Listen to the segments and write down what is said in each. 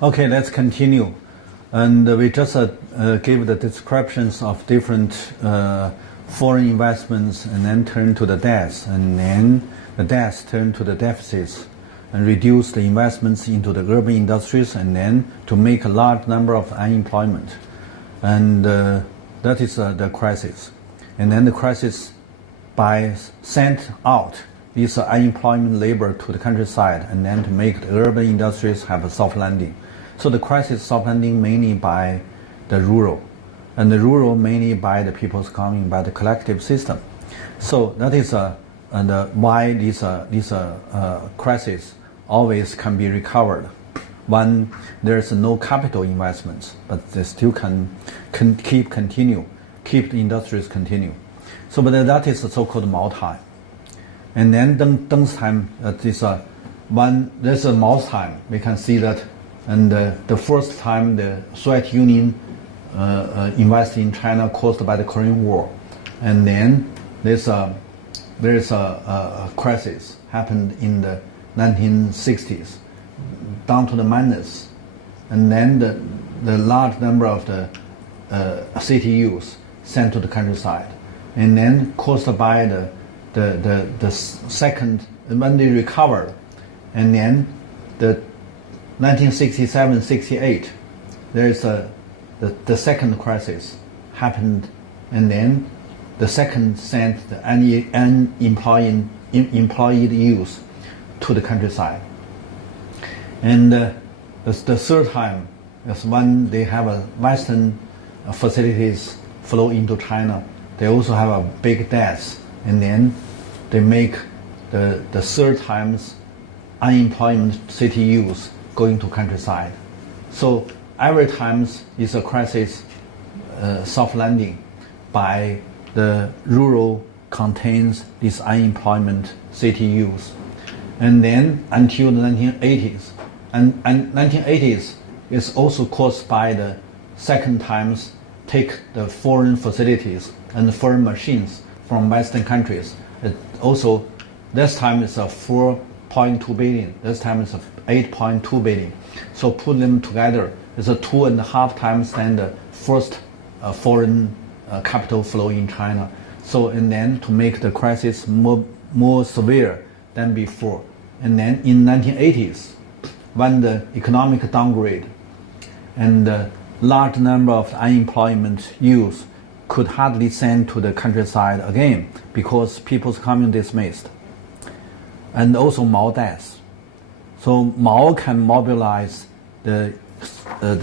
Okay, let's continue. And we just gave the descriptions of different foreign investments and then turn to the debts, and then the debts turn to the deficits and reduce the investments into the urban industries, and then to make a large number of unemployment. And that is the crisis. And then the crisis by sent out this unemployment labor to the countryside, and then to make the urban industries have a soft landing. So the crisis soft landing mainly by the rural, and the rural mainly by the people's coming, by the collective system. So that is why this crisis always can be recovered when there's no capital investments, but they still can keep the industries continue. So but that is the so-called Mao time. And then Deng's time, there's a Mao's time. We can see that, and the first time the Soviet Union invested in China caused by the Korean War, and then there's a crisis happened in the 1960s, down to the minus, and then the large number of the city youth sent to the countryside, and then caused by the second, when they recovered, and then the 1967-68, there is the second crisis happened, and then the second sent the unemployed youth to the countryside. And the third time is when they have a Western facilities flow into China. They also have a big debts, and then they make the third times unemployment city youth going to countryside. So every time is a crisis soft landing by the rural contains this unemployment city youth. And then until the 1980s. And 1980s is also caused by the second times take the foreign facilities and foreign machines from Western countries. It also, this time it's a 4.2 billion, this time it's a 8.2 billion. So put them together, it's a 2.5 times than the first foreign capital flow in China. So, and then to make the crisis more severe than before. And then in 1980s, when the economic downgrade and the large number of unemployment youth could hardly send to the countryside again because people's coming dismissed. And also Mao death. So Mao can mobilize the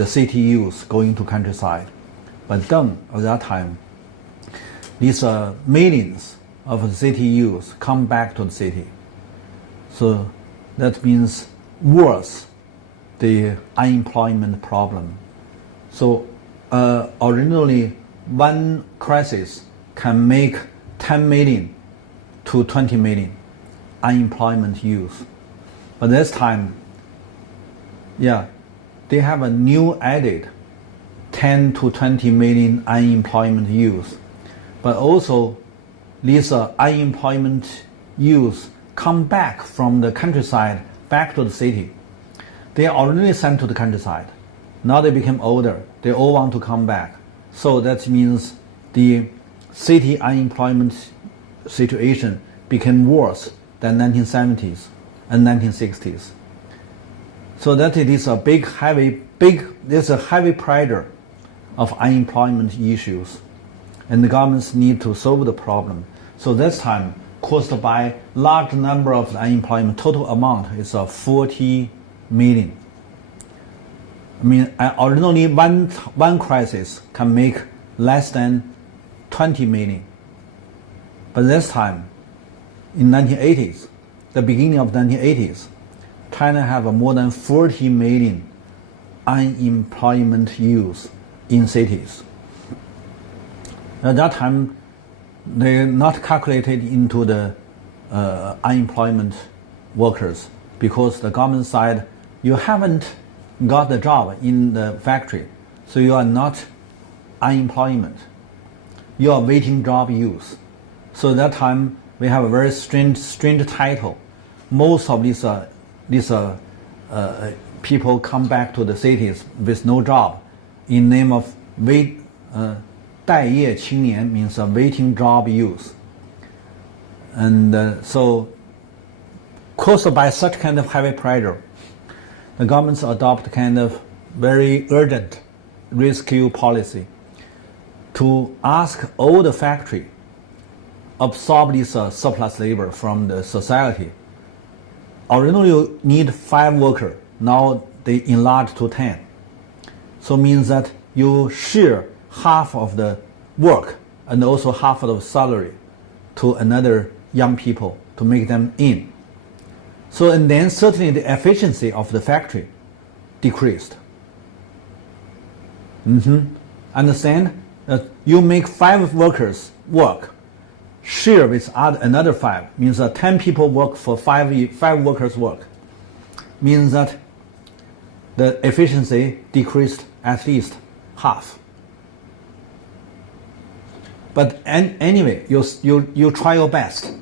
city youth going to countryside. But Deng at that time, these millions of the city youth come back to the city. So that means worse the unemployment problem. So originally one crisis can make 10 million to 20 million unemployment youth. But this time, they have a new added 10 to 20 million unemployment youth. But also these unemployment youth come back from the countryside back to the city. They are originally sent to the countryside. Now they become older. They all want to come back. So that means the city unemployment situation became worse than 1970s and 1960s. So that it is a there's a heavy pressure of unemployment issues, and the governments need to solve the problem. So this time, caused by large number of unemployment, total amount is 40 million. I mean, originally one crisis can make less than 20 million. But this time, in 1980s, the beginning of 1980s, China have more than 40 million unemployment youth in cities. At that time, they're not calculated into the unemployment workers, because the government side, you haven't got the job in the factory, so you are not unemployment. You are waiting job youth. So that time we have a very strange title. Most of these people come back to the cities with no job in name of 待业青年 means waiting job youth. And so caused by such kind of heavy pressure, the governments adopt kind of very urgent rescue policy to ask all the factory absorb this surplus labor from the society. Originally you need 5 workers, now they enlarge to 10. So means that you share half of the work and also half of the salary to another young people to make them in. So and then certainly the efficiency of the factory decreased. Understand? You make 5 workers work, share with another 5, means that 10 people work for 5 workers work. Means that the efficiency decreased at least half. But anyway, you try your best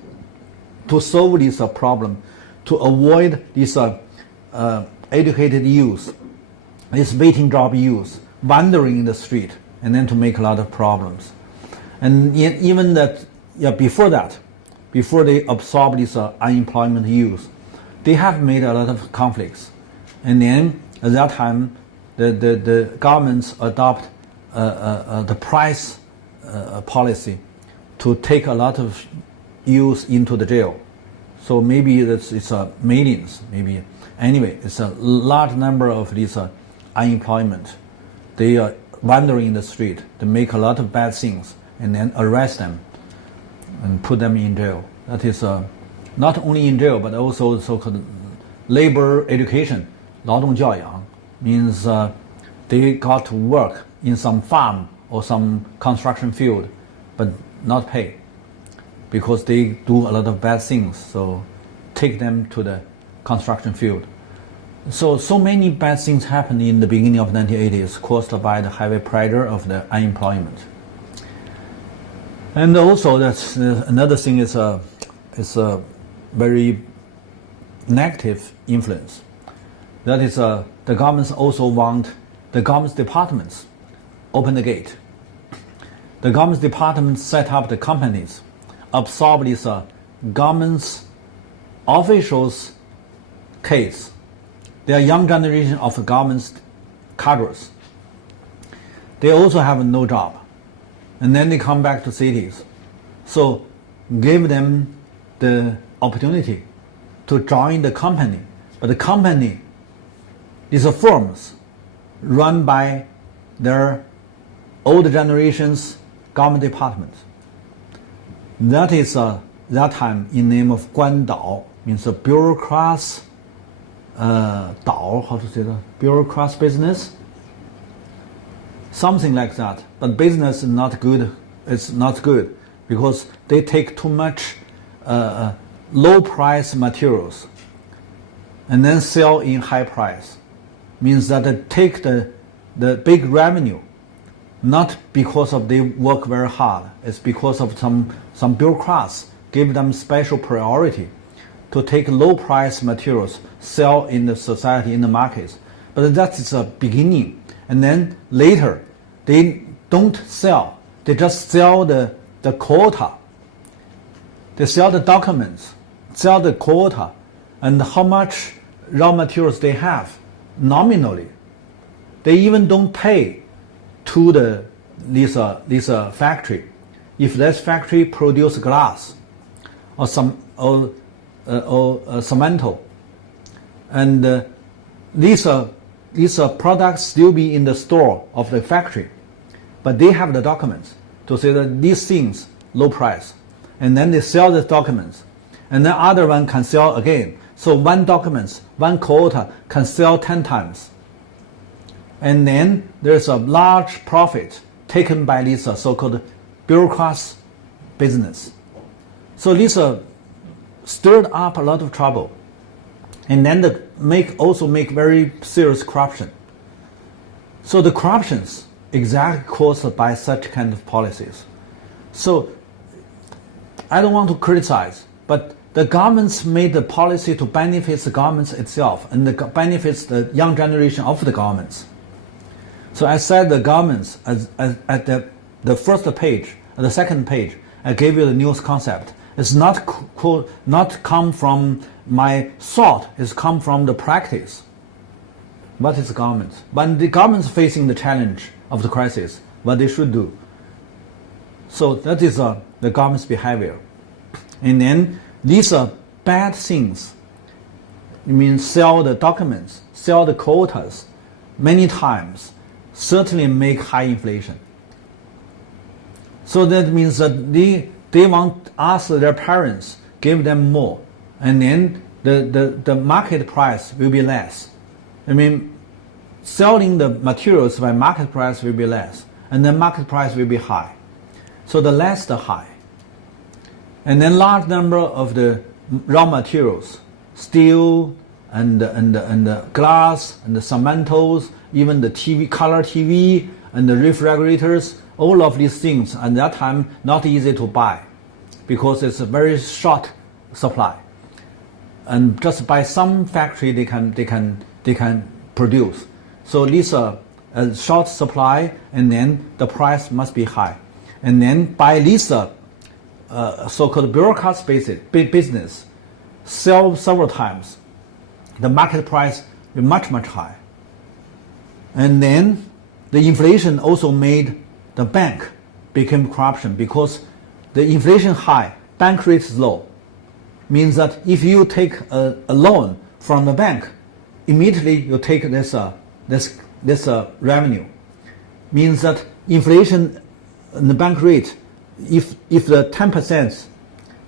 to solve this problem, to avoid this educated youth, this waiting job youth, wandering in the street, and then to make a lot of problems. And even that, before they absorb this unemployment youth, they have made a lot of conflicts. And then at that time, the governments adopt the price policy to take a lot of youth into the jail. So maybe it's millions, maybe. Anyway, it's a large number of these unemployment. They are wandering in the street. They make a lot of bad things and then arrest them and put them in jail. That is not only in jail, but also so-called labor education, 劳动教养, means they got to work in some farm or some construction field, but not pay because they do a lot of bad things. So take them to the construction field. So many bad things happened in the beginning of 1980s caused by the heavy pressure of the unemployment. And also that's another thing is a very negative influence. That is the governments also want the government departments open the gate. The government departments set up the companies, absorb this government's officials' case. They are young generation of government cadres. They also have no job. And then they come back to cities. So give them the opportunity to join the company. But the company is firms run by their old generation's government departments. That is that time in name of 官岛, means a bureaucrats, 岛, how to say that? Bureaucrats business? Something like that. But business is not good. It's not good because they take too much low price materials and then sell in high price. Means that they take the big revenue, not because of they work very hard. It's because of some bureaucrats give them special priority to take low price materials, sell in the society, in the markets. But that is a beginning. And then later, they don't sell. They just sell the quota. They sell the documents, sell the quota, and how much raw materials they have nominally. They even don't pay to this factory. If this factory produce glass or cemento, and these products still be in the store of the factory, but they have the documents to say that these things low price, and then they sell the documents, and then other one can sell again. So one document, one quota can sell 10 times, and then there's a large profit taken by this so-called bureaucrats business. So this stirred up a lot of trouble, and then also make very serious corruption. So the corruptions exactly caused by such kind of policies. So I don't want to criticize, but the governments made the policy to benefit the governments itself and the benefits the young generation of the governments. So I said the governments at the first page, the second page, I gave you the news concept. It's not come from my thought, it's come from the practice. What is government? When the government's facing the challenge of the crisis, what they should do. So that is the government's behavior. And then these are bad things. You mean sell the documents, sell the quotas, many times, certainly make high inflation. So that means that they want ask their parents, give them more, and then the market price will be less. I mean, selling the materials by market price will be less, and the market price will be high. So the less the high. And then large number of the raw materials, steel and glass and the some metals, even the TV, color TV and the refrigerators, all of these things at that time not easy to buy because it's a very short supply. And just by some factory they can produce. So these are a short supply, and then the price must be high. And then by this so-called bureaucrat business, sell several times, the market price will much high. And then the inflation also made the bank become corruption because the inflation high, bank rate is low. Means that if you take a loan from the bank, immediately you take this revenue. Means that inflation in the bank rate, if the 10%,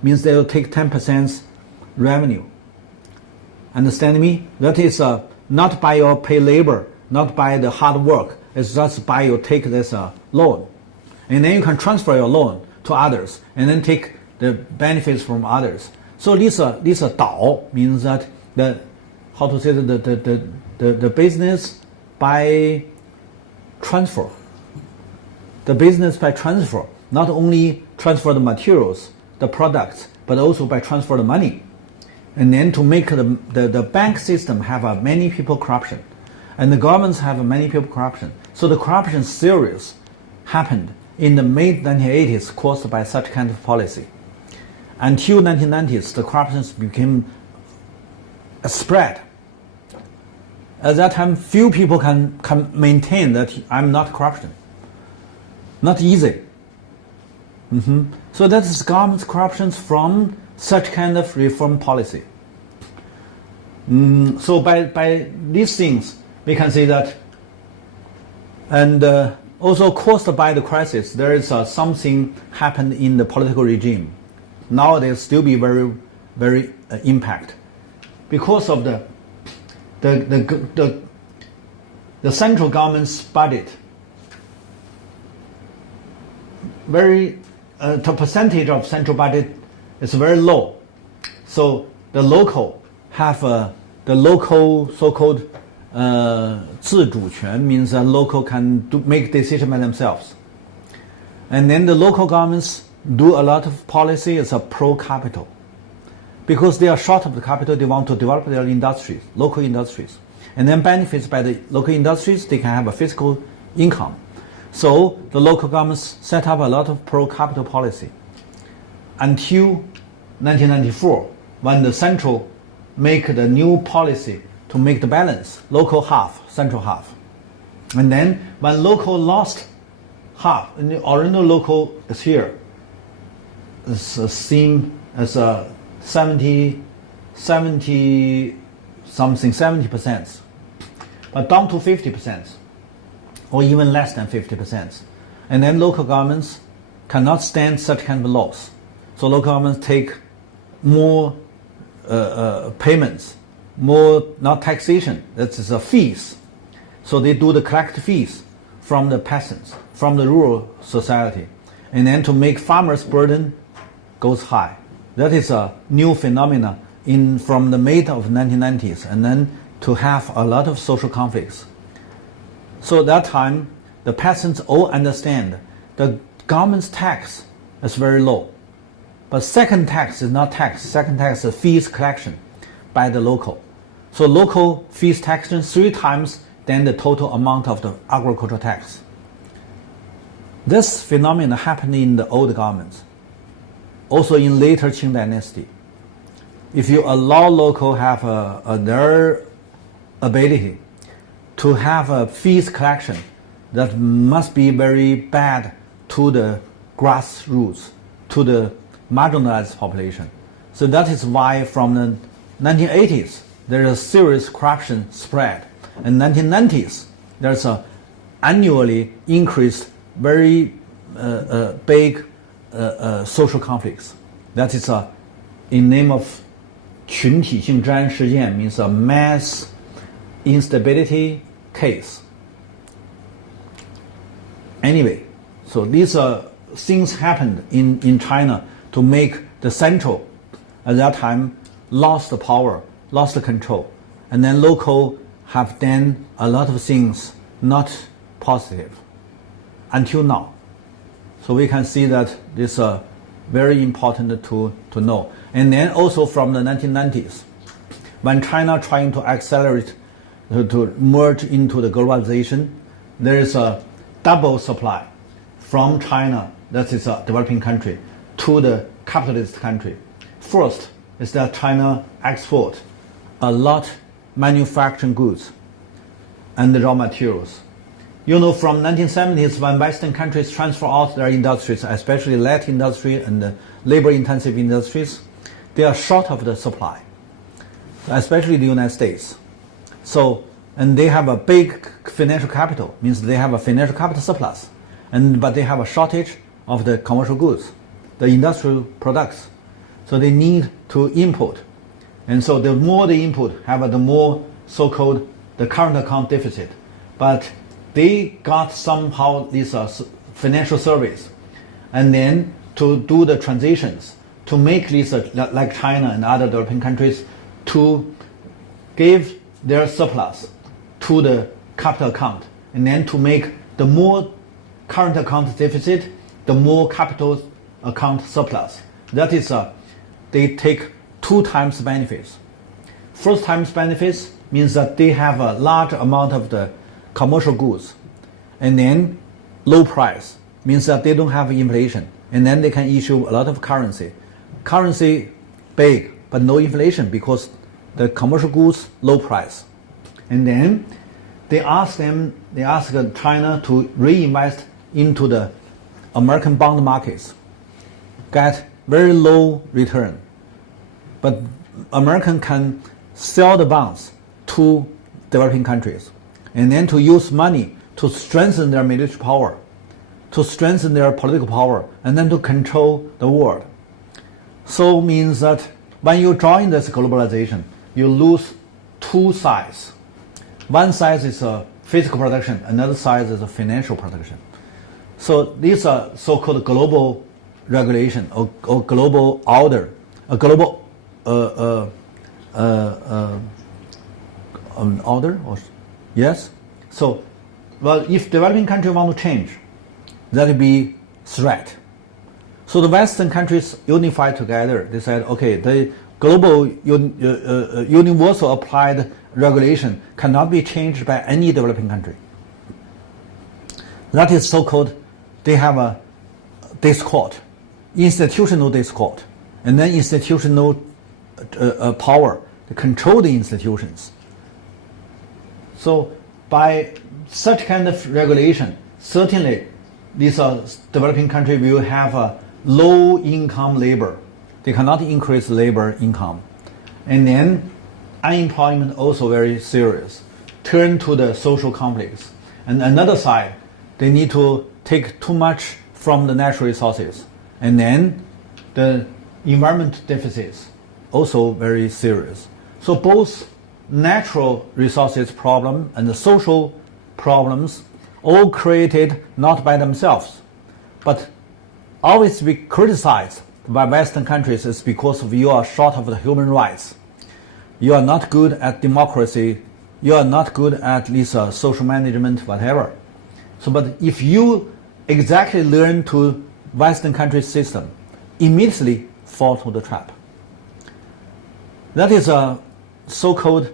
means they will take 10% revenue. Understand me? That is not by your pay labor, not by the hard work. It's just by you take this loan, and then you can transfer your loan to others, and then take the benefits from others. So this Dao means that the business by transfer. The business by transfer, not only transfer the materials, the products, but also by transfer the money. And then to make the bank system have many people corruption. And the governments have many people corruption. So the corruption series happened in the mid-1980s caused by such kind of policy. Until 1990s, the corruption became a spread. At that time, few people can maintain that I'm not corruption. Not easy. So that is government's corruption from such kind of reform policy. So by these things, we can say that, and also caused by the crisis, there is something happened in the political regime. Now there still be very impact because of the central government's budget. The percentage of central budget is very low. So the local have the local so-called 自主权 means that local can make decision by themselves. And then the local governments do a lot of policy as a pro-capital. Because they are short of the capital, they want to develop their industries, local industries. And then benefits by the local industries, they can have a fiscal income. So the local governments set up a lot of pro-capital policy until 1994, when the central make the new policy to make the balance, local half, central half. And then when local lost half, and the original local is here, it's seen as a 70%, but down to 50%. Or even less than 50%. And then local governments cannot stand such kind of loss. So local governments take more payments, more, not taxation, that is fees. So they do the collect fees from the peasants, from the rural society. And then to make farmers' burden goes high. That is a new phenomena from the mid of 1990s, and then to have a lot of social conflicts. So at that time, the peasants all understand the government's tax is very low. But second tax is not tax. Second tax is fees collection by the local. So local fees taxation 3 times than the total amount of the agricultural tax. This phenomenon happened in the old governments, also in later Qing dynasty. If you allow local have their ability to have a fees collection, that must be very bad to the grassroots, to the marginalized population. So that is why from the 1980s, there is a serious corruption spread. In 1990s, there's a annually increased very big social conflicts. That is in name of 群体性治安事件, means a mass instability case. Anyway, so these things happened in China to make the central at that time lost the power, lost the control, and then local have done a lot of things not positive until now. So we can see that this is very important to know. And then also from the 1990s, when China trying to accelerate to merge into the globalization, there is a double supply from China, that is a developing country, to the capitalist country. First is that China export a lot manufacturing goods and the raw materials. You know, from 1970s, when Western countries transfer out their industries, especially light industry and the labor-intensive industries, they are short of the supply, especially the United States. So, and they have a big financial capital, means they have a financial capital surplus, but they have a shortage of the commercial goods, the industrial products. So they need to import. And so the more they import, the more so-called the current account deficit. But they got somehow this financial service, and then to do the transitions, to make this, like China and other developing countries, to give their surplus to the capital account, and then to make the more current account deficit, the more capital account surplus. That is, they take 2 times benefits. First times benefits means that they have a large amount of the commercial goods, and then low price means that they don't have inflation, and then they can issue a lot of currency. Currency big, but no inflation because the commercial goods low price. And then they ask China to reinvest into the American bond markets, get very low return. But American can sell the bonds to developing countries, and then to use money to strengthen their military power, to strengthen their political power, and then to control the world. So means that when you join this globalization, you lose 2 sides. One side is a physical production, another side is a financial production. So these are so-called global regulation or global order, a global order, or yes. So, well, if developing country want to change, that will be threat. So the Western countries unified together. They said, okay, the global universal applied regulation cannot be changed by any developing country. That is so-called, they have a discord, institutional discord, and then institutional power to control the institutions. So by such kind of regulation, certainly these developing countries will have a low income labor. They cannot increase labor income. And then unemployment also very serious. Turn to the social conflicts. And another side, they need to take too much from the natural resources. And then the environment deficits also very serious. So both natural resources problem and the social problems all created not by themselves, but always be criticized by Western countries is because of you are short of the human rights. You are not good at democracy. You are not good at this social management, whatever. So, but if you exactly learn to Western country system, immediately fall to the trap. That is a so-called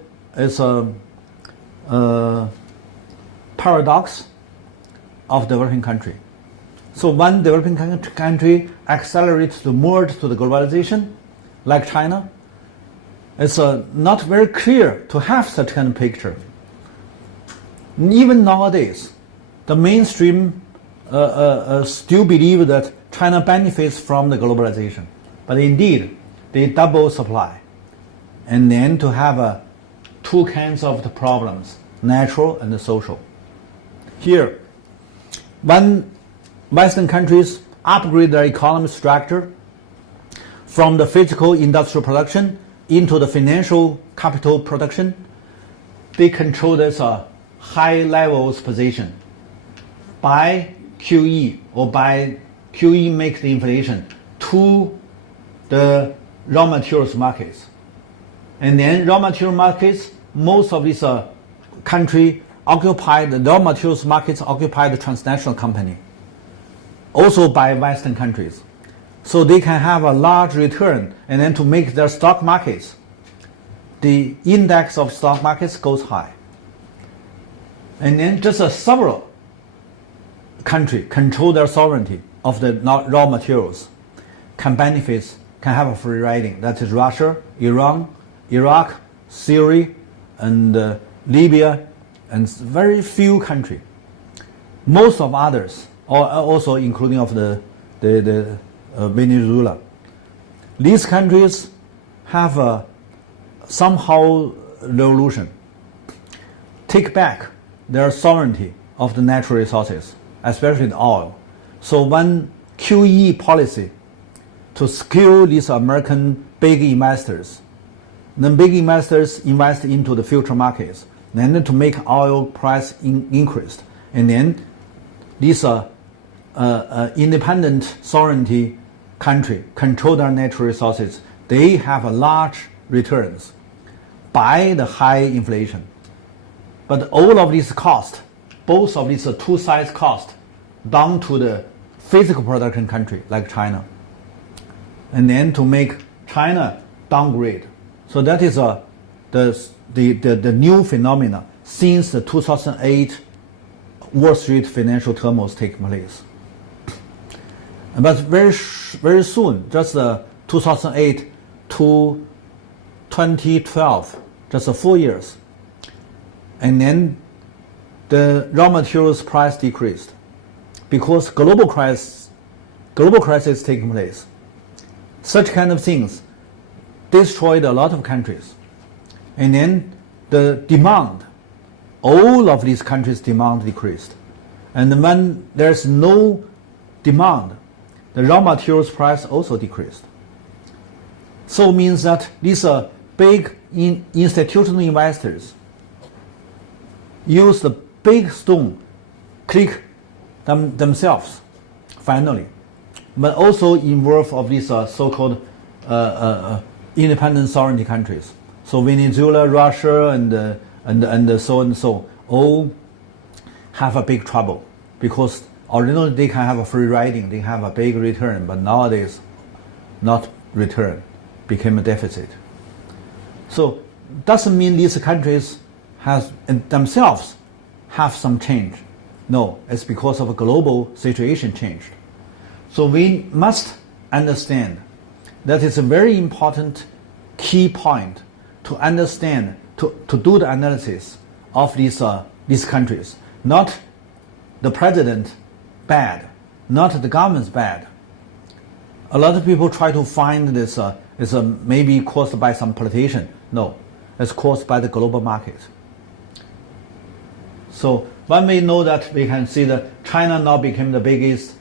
paradox of developing country. So when developing country accelerates to merge to the globalization, like China, it's not very clear to have such kind of picture. Even nowadays, the mainstream still believe that China benefits from the globalization. But indeed, they double supply. And then to have two kinds of the problems, natural and the social. Here, when Western countries upgrade their economic structure from the physical industrial production into the financial capital production, they control this high levels position. By QE or by QE make the inflation to the raw materials markets. And then raw material markets, most of these country occupy the raw materials markets occupy the transnational company, also by Western countries. So they can have a large return, and then to make their stock markets, the index of stock markets goes high. And then just several countries control their sovereignty of the raw materials, can benefit, can have a free riding. That is Russia, Iran, Iraq, Syria, and Libya, and very few countries. Most of others, also including of the Venezuela. These countries have somehow revolution, take back their sovereignty of the natural resources, especially the oil. So when QE policy to secure these American big investors, then big investors invest into the future markets, then to make oil price increased, and then these independent sovereignty country control their natural resources. They have a large returns by the high inflation. But all of these cost, both of these two sides cost, down to the physical production country like China, and then to make China downgrade. So that is the new phenomena since the 2008 Wall Street financial turmoil taking place. But very soon, just 2008 to 2012, just 4 years, and then the raw materials price decreased because global crisis taking place. Such kind of things destroyed a lot of countries, and then the demand, all of these countries' demand decreased, and when there's no demand, the raw materials price also decreased. So it means that these big institutional investors use the big stone, click themselves, finally, but also involve of these so-called independent sovereignty countries. So Venezuela, Russia, and so and so all have a big trouble because originally they can have a free riding, they have a big return, but nowadays not return, became a deficit. So doesn't mean these countries themselves have some change. No, it's because of a global situation changed. So we must understand that it's a very important key point to understand, to do the analysis of these countries. Not the president bad, not the government's bad. A lot of people try to find this is maybe caused by some politician. No, it's caused by the global market. So when we know that, we can see that China now became the biggest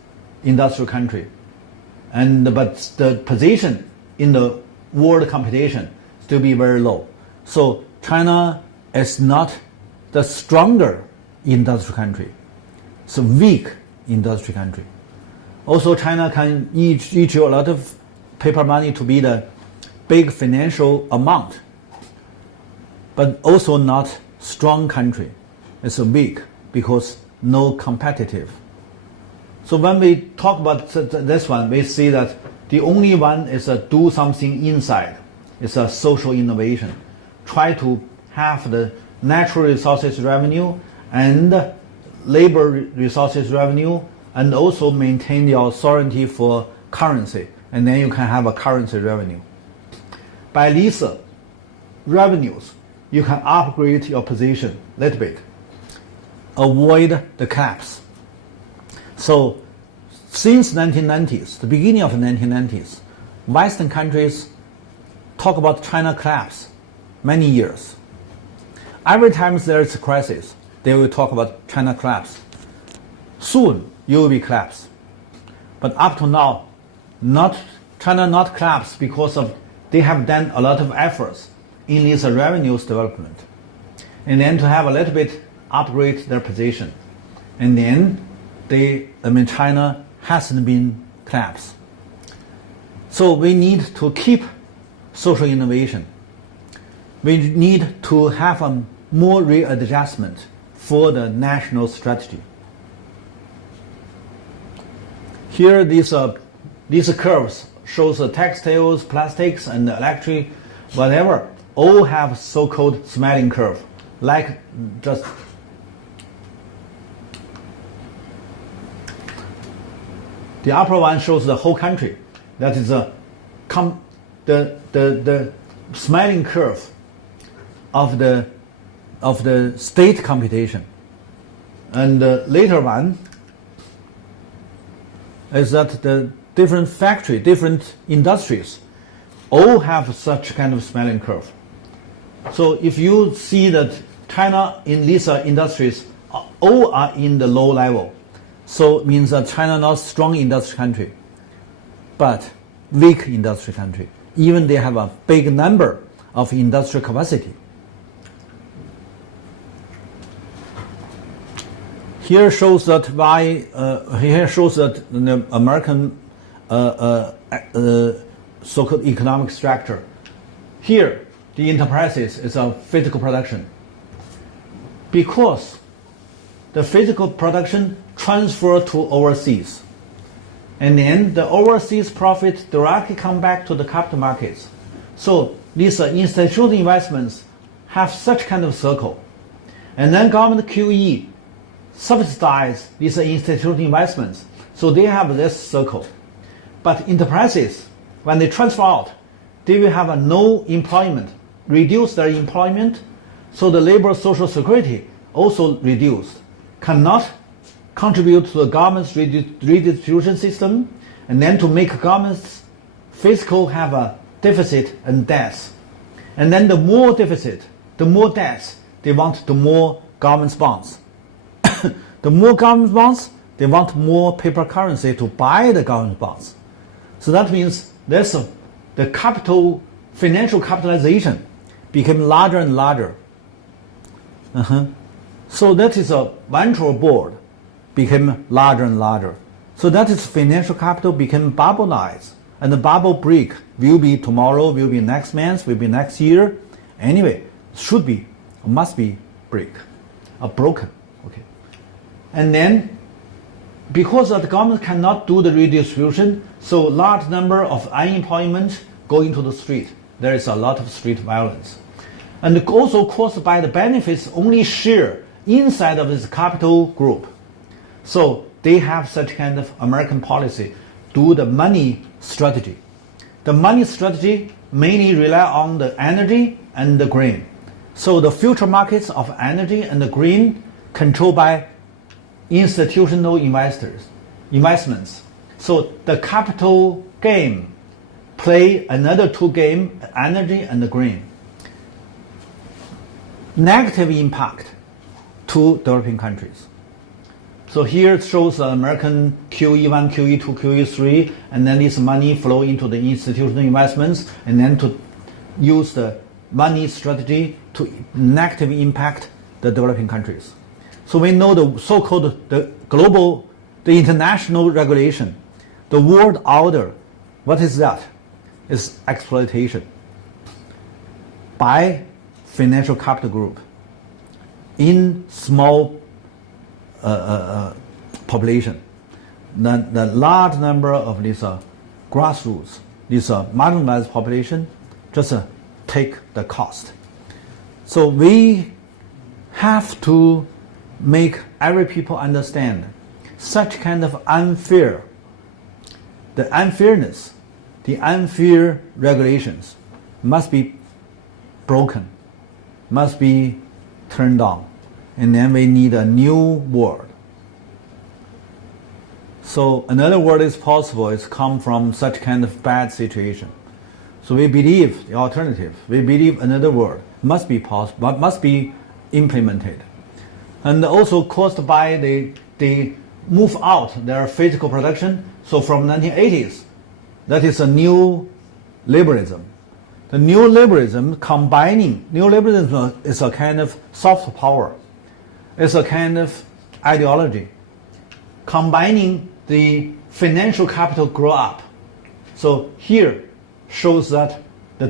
industrial country, but the position in the world competition still be very low. So China is not the stronger industrial country. It's a weak industrial country. Also, China can issue a lot of paper money to be the big financial amount, but also not strong country. It's a weak because no competitive. So when we talk about this one, we see that The only one is do something inside. It's a social innovation. Try to have the natural resources revenue and labor resources revenue, and also maintain the authority for currency, and then you can have a currency revenue. By these revenues, you can upgrade your position a little bit, avoid the collapse. So since 1990s, the beginning of the 1990s, Western countries talk about China collapse many years. Every time there is a crisis, they will talk about China collapse. Soon you will be collapsed. But up to now, China not collapse because of they have done a lot of efforts in this revenues development, and then to have a little bit upgrade their position, and then China hasn't been collapsed. So we need to keep social innovation. We need to have a more readjustment for the national strategy. Here, these curves shows the textiles, plastics, and electric, whatever, all have so-called smiling curve, like just the upper one shows the whole country. That is the smiling curve of the state computation, and the later one is that the different factory, different industries, all have such kind of smiling curve. So if you see that China in these industries all are in the low level, so it means that China not strong industry country, but weak industry country. Even they have a big number of industrial capacity. Here shows that the American so-called economic structure. Here, the enterprises is a physical production. Because the physical production transfer to overseas, and then the overseas profit directly come back to the capital markets. So these institutional investments have such kind of circle, and then government QE subsidize these institutional investments, so they have this circle. But enterprises, when they transfer out, they will have no employment, reduce their employment, so the labor social security also reduced, cannot contribute to the government's redistribution system, and then to make government's fiscal have a deficit and debts. And then the more deficit, the more debts, they want the more government bonds. The more government bonds, they want more paper currency to buy the government bonds. So that means the capital, financial capitalization became larger and larger. So that is a ventral board became larger and larger. So that is financial capital became bubbleized, and the bubble break will be tomorrow, will be next month, will be next year. Anyway, should be, must be broken. Okay. And then, because the government cannot do the redistribution, so large number of unemployment go into the street. There is a lot of street violence. And also caused by the benefits only share inside of this capital group. So they have such kind of American policy, do the money strategy. The money strategy mainly rely on the energy and the grain. So the future markets of energy and the grain controlled by institutional investments. So the capital game play another two game, energy and the grain. Negative impact to developing countries. So here it shows the American QE1, QE2, QE3, and then this money flow into the institutional investments, and then to use the money strategy to negatively impact the developing countries. So we know the so-called the international regulation, the world order. What is that? It's exploitation by financial capital group in small population. The large number of these grassroots, this marginalized population, just take the cost. So we have to make every people understand such kind of the unfairness, the unfair regulations must be broken, must be turned down, and then we need a new world. So another world is possible. It's come from such kind of bad situation. So we believe the alternative. We believe another world must be possible, but must be implemented, and also caused by they move out their physical production. So from 1980s, that is a new liberalism. The new liberalism neoliberalism is a kind of soft power. It's a kind of ideology combining the financial capital grow up. So here shows that the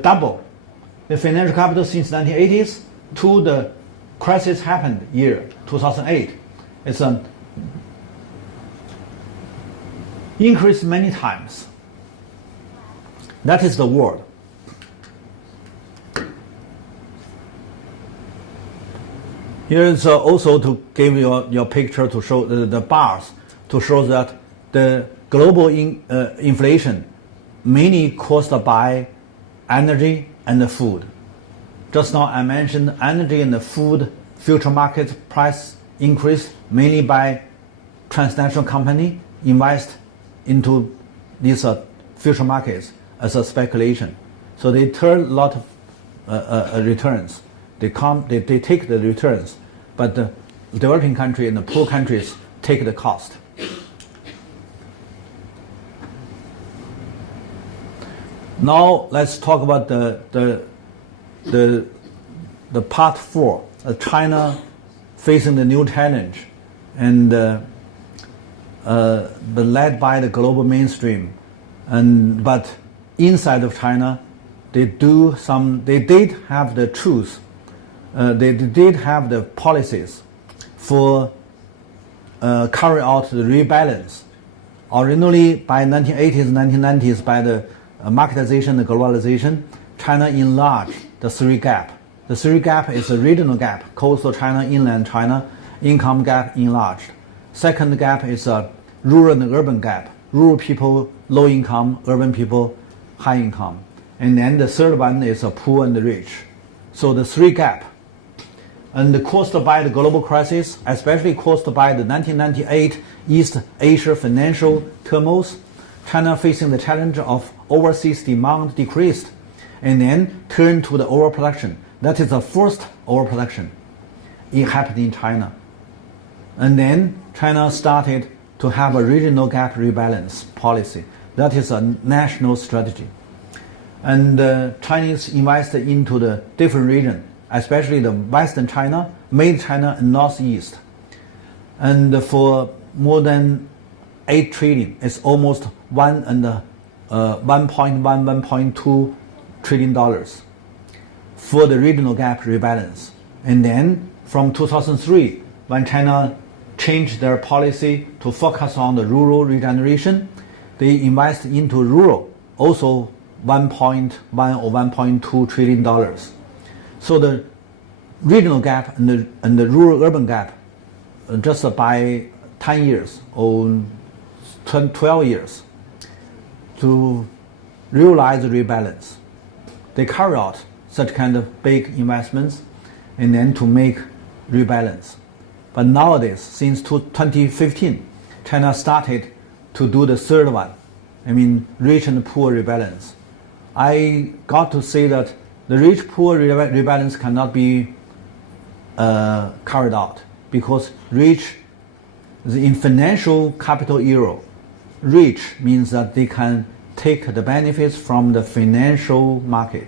financial capital since 1980s to the crisis happened year 2008. It's an increase many times. That is the world. Here is also to give your picture to show the bars to show that the global inflation mainly caused by energy and the food. Just now I mentioned energy and the food future market price increase mainly by transnational company invest into these future markets as a speculation. So they turn a lot of returns. They take the returns, but the developing country and the poor countries take the cost. Now let's talk about the part 4, China facing the new challenge, and but led by the global mainstream, but inside of China, they did have the truth, they did have the policies for carry out the rebalance. Originally, by 1980s, 1990s, by the marketization and globalization, China enlarged the three gap. The three gap is a regional gap: coastal China, inland China, income gap enlarged. Second gap is a rural and urban gap: rural people low income, urban people high income. And then the third one is a poor and the rich. So the three gap, and caused by the global crisis, especially caused by the 1998 East Asia financial turmoil, China facing the challenge of overseas demand decreased, and then turned to the overproduction. That is the first overproduction. It happened in China. And then China started to have a regional gap rebalance policy. That is a national strategy. And Chinese invested into the different region, especially the Western China, Mid China, and Northeast. And for more than 8 trillion, it's almost 1.2 trillion dollars for the regional gap rebalance. And then from 2003, when China changed their policy to focus on the rural regeneration, they invest into rural, also 1.1 or 1.2 trillion dollars. So the regional gap and the rural-urban gap, just by 10 years or 12 years, to realize the rebalance. They carry out such kind of big investments and then to make rebalance. But nowadays, since 2015, China started to do the third one, rich and poor rebalance. I got to say that the rich-poor rebalance cannot be carried out, because rich, in financial capital era, rich means that they can take the benefits from the financial market.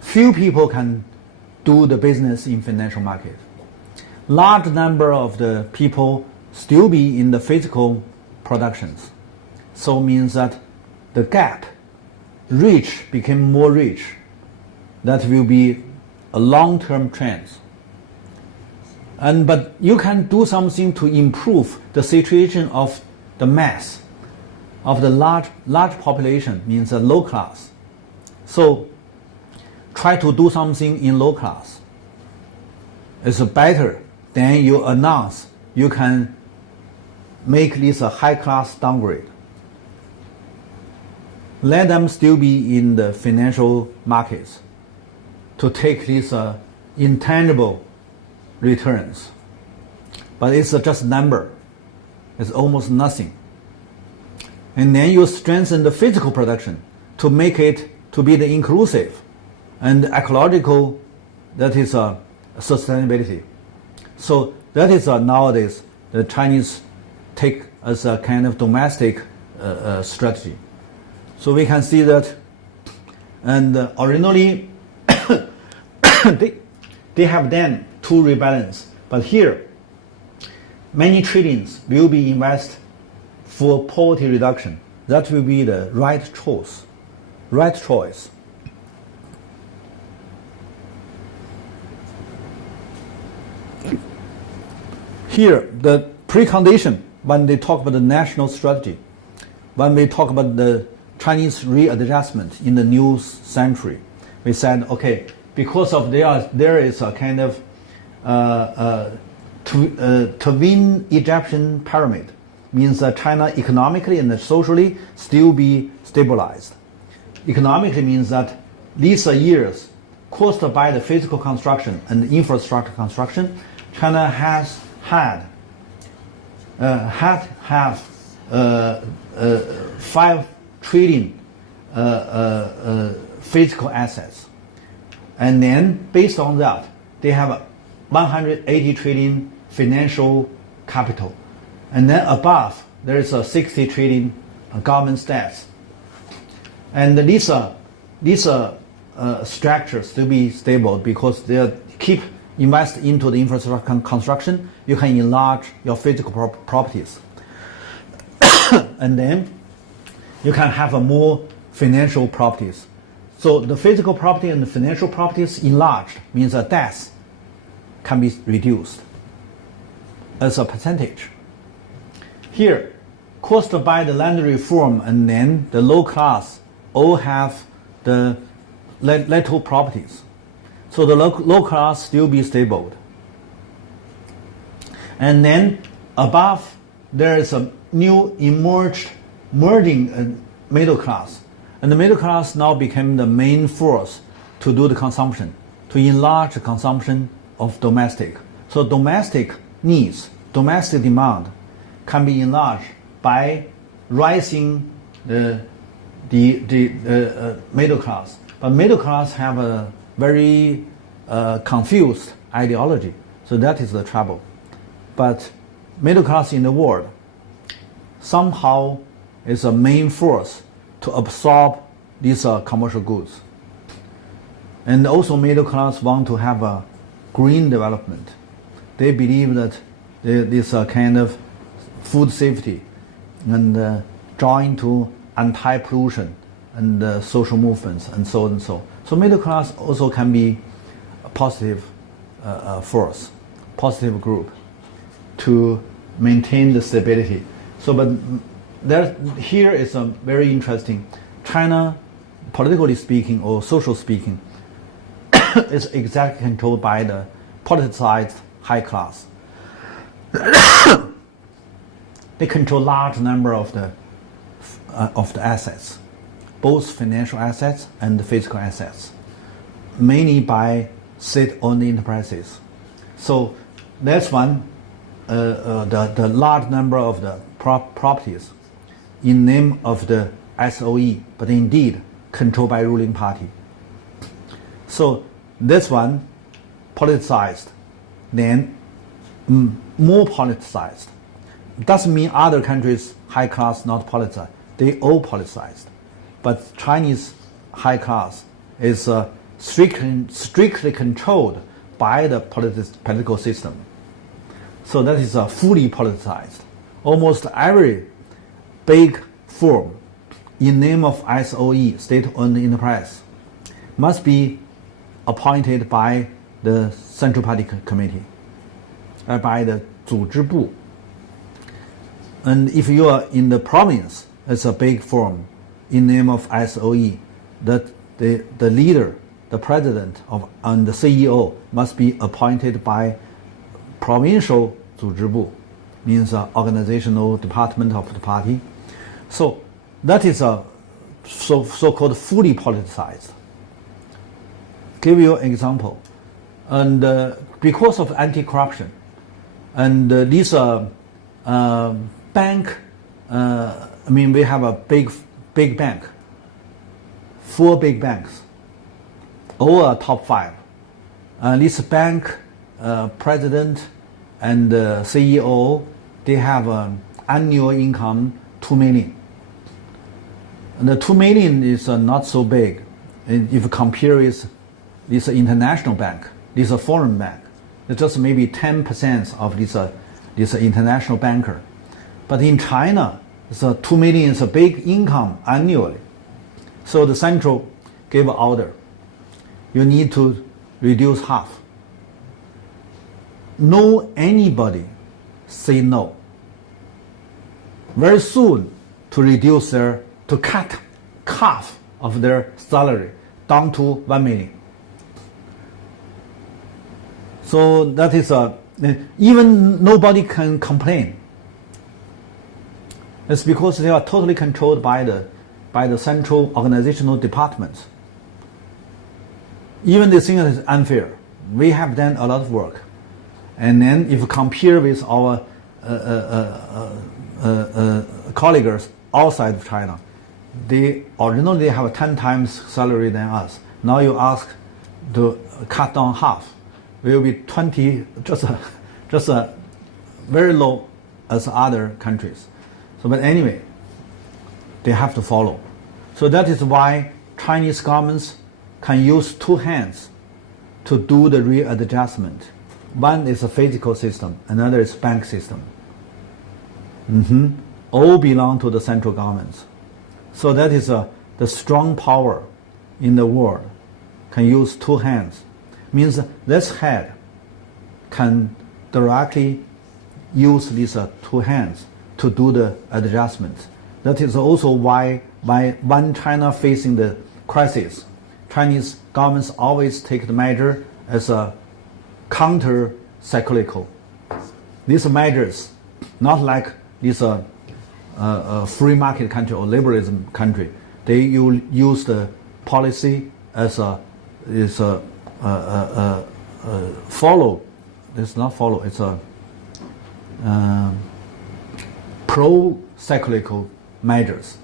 Few people can do the business in financial market. Large number of the people still be in the physical productions. So means that the gap, rich became more rich. That will be a long-term trend. But you can do something to improve the situation of the mass. of the large population means a low class. So try to do something in low class. It's better than you announce you can make this a high class downgrade. Let them still be in the financial markets to take these intangible returns. But it's just a number. It's almost nothing. And then you strengthen the physical production to make it to be the inclusive and ecological, that is sustainability. So that is nowadays the Chinese take as a kind of domestic strategy. So we can see that, and originally they have done to rebalance, but here many trillions will be invested for poverty reduction. That will be the right choice. Here, the precondition when they talk about the national strategy, when we talk about the Chinese readjustment in the new century, we said, okay, because of there is a kind of twin Egyptian pyramid, means that China economically and socially still be stabilized. Economically means that these years caused by the physical construction and infrastructure construction, China has had 5 trillion physical assets, and then based on that they have 180 trillion financial capital, and then above there is a 60 trillion government debts, and these structures to be stable because they keep invest into the infrastructure construction. You can enlarge your physical properties, and then you can have more financial properties. So the physical property and the financial properties enlarged means that debts can be reduced as a percentage. Here, caused by the land reform, and then the low class all have the little properties. So the low class still be stable. And then above there is a new merging middle class. And the middle class now became the main force to do the consumption, to enlarge the consumption of domestic. So domestic needs, domestic demand can be enlarged by rising the middle class. But middle class have a very confused ideology. So that is the trouble. But middle class in the world somehow is a main force to absorb these commercial goods. And also middle class want to have a green development. They believe that this kind of food safety and join to anti-pollution and social movements and so on and so. So middle class also can be a positive force, positive group to maintain the stability. So, but here is a very interesting. China, politically speaking or social speaking, is exactly controlled by the politicized high class. They control large number of the assets, both financial assets and physical assets, mainly by state-owned enterprises. So that's one. The large number of the properties in name of the SOE, but indeed controlled by ruling party. So this one politicized, then more politicized. Doesn't mean other countries high class not politicized. They all politicized, but Chinese high class is strictly controlled by the political system. So that is fully politicized. Almost every big firm in name of SOE, state-owned enterprise, must be appointed by the Central Party Committee, by the 组织部. And if you are in the province, as a big firm in name of SOE, that the leader, the president and the CEO must be appointed by provincial 组织部, means organizational department of the party. So that is a so-called fully politicized. Give you an example. And because of anti-corruption, and these bank, we have a big bank, 4 big banks, all are top 5. This bank president and CEO, they have an annual income 2 million. And the 2 million is not so big if you compare with this international bank, this foreign bank. It's just maybe 10% of this international banker. But in China, 2 million is a big income annually. So the central gave an order. You need to reduce half. No anybody say no. Very soon to cut half of their salary down to 1 million. So that is even nobody can complain. It's because they are totally controlled by the central organizational departments. Even they think it is unfair. We have done a lot of work. And then if you compare with our colleagues outside of China, they originally have 10 times salary than us. Now you ask to cut down half, will be 20, just a very low as other countries. So, but anyway, they have to follow. So that is why Chinese governments can use 2 hands to do the readjustment. One is a physical system, another is bank system. All belong to the central governments. So that is the strong power in the world can use 2 hands. Means this head can directly use these 2 hands to do the adjustments. That is also why when China facing the crisis, Chinese governments always take the measure as a counter-cyclical. These measures, not like this free market country or liberalism country, they use the policy as follow. It's not follow. It's a pro-cyclical measures.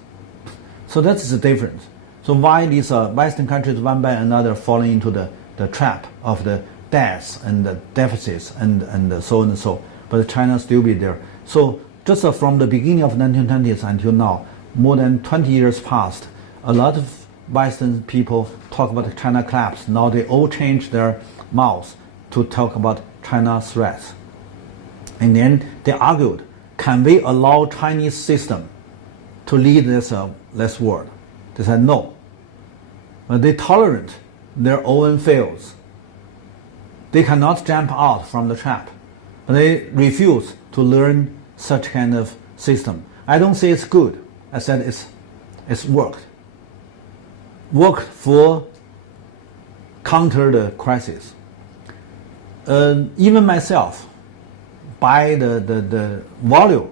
So that's the difference. So why these Western countries one by another falling into the trap of the debts and the deficits and so on and so, but China still be there. So just from the beginning of 1920s until now, more than 20 years passed, a lot of Western people talk about China collapse. Now they all change their mouths to talk about China threats. And then they argued, can we allow Chinese system to lead this world? They said no. But they tolerate their own fails. They cannot jump out from the trap. But they refuse to learn such kind of system. I don't say it's good. I said it's worked. Worked for counter the crisis. Even myself, by the volume,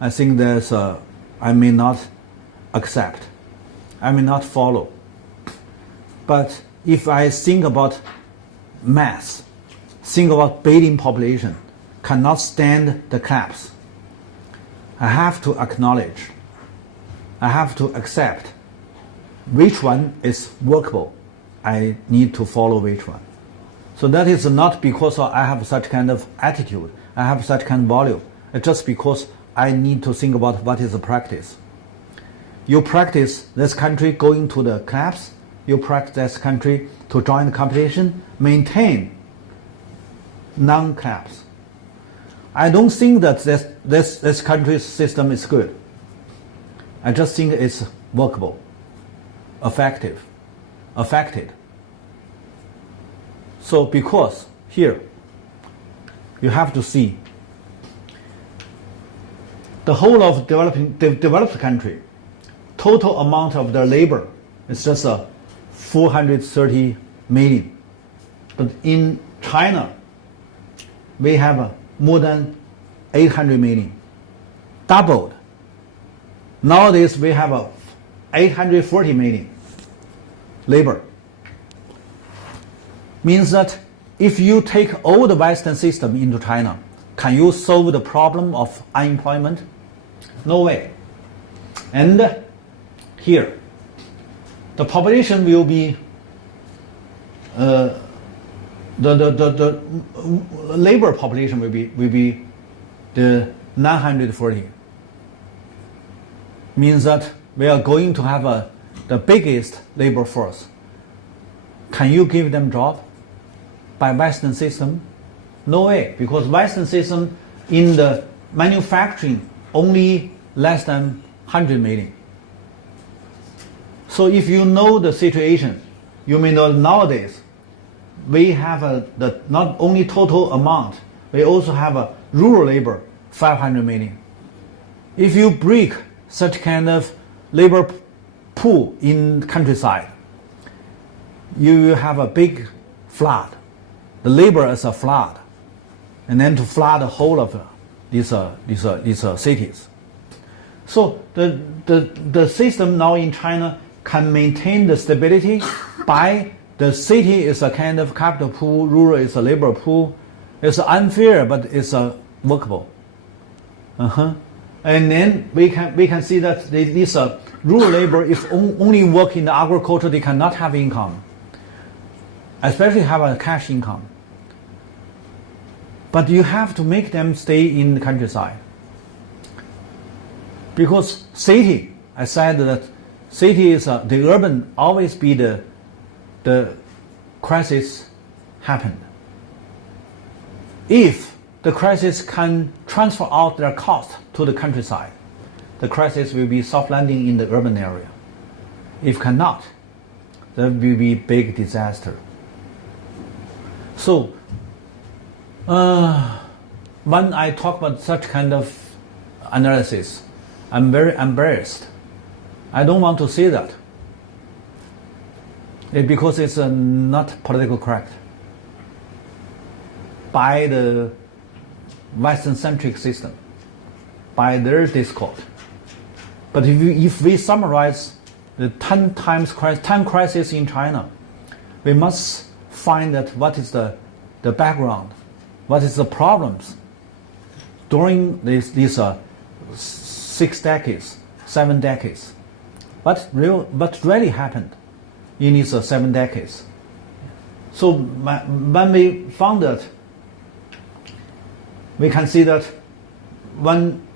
I think I may not accept. I may not follow. But if I think about mass, think about billion population, cannot stand the collapse, I have to acknowledge, I have to accept which one is workable. I need to follow which one. So that is not because I have such kind of attitude, I have such kind of volume. It's just because I need to think about what is the practice. You practice this country going to the collapse, you practice this country to join the competition, maintain non-collapse. I don't think that this country's system is good. I just think it's workable, effective, affected. So because here, you have to see the whole of developed country total amount of their labor is just 430 million. But in China, we have more than 800 million, doubled. Nowadays, we have 840 million labor. Means that if you take all the Western system into China, can you solve the problem of unemployment? No way. And here, the population will be the labor population will be the 940. Means that we are going to have the biggest labor force. Can you give them job by Western system? No way, because Western system in the manufacturing only less than 100 million. So if you know the situation, you may know nowadays we have the not only total amount, we also have a rural labor 500 million. If you break such kind of labor pool in countryside, you will have a big flood. The labor is a flood, and then to flood the whole of these cities. So the system now in China can maintain the stability by the city is a kind of capital pool, rural is a labor pool. It's unfair, but it's workable. And then we can see that this rural labor, if only work in the agriculture, they cannot have income, especially have a cash income. But you have to make them stay in the countryside. Because city, I said that city is the urban always be the crisis happened. If the crisis can transfer out their cost to the countryside, the crisis will be soft landing in the urban area. If cannot, there will be big disaster. So when I talk about such kind of analysis, I'm very embarrassed. I don't want to say that. Because it's not politically correct by the Western-centric system, by their discourse. But if we summarize the 10 crisis in China, we must find that what is the background, what is the problems during these 6 decades, 7 decades. What really happened in these 7 decades? So when we found that, we can see that when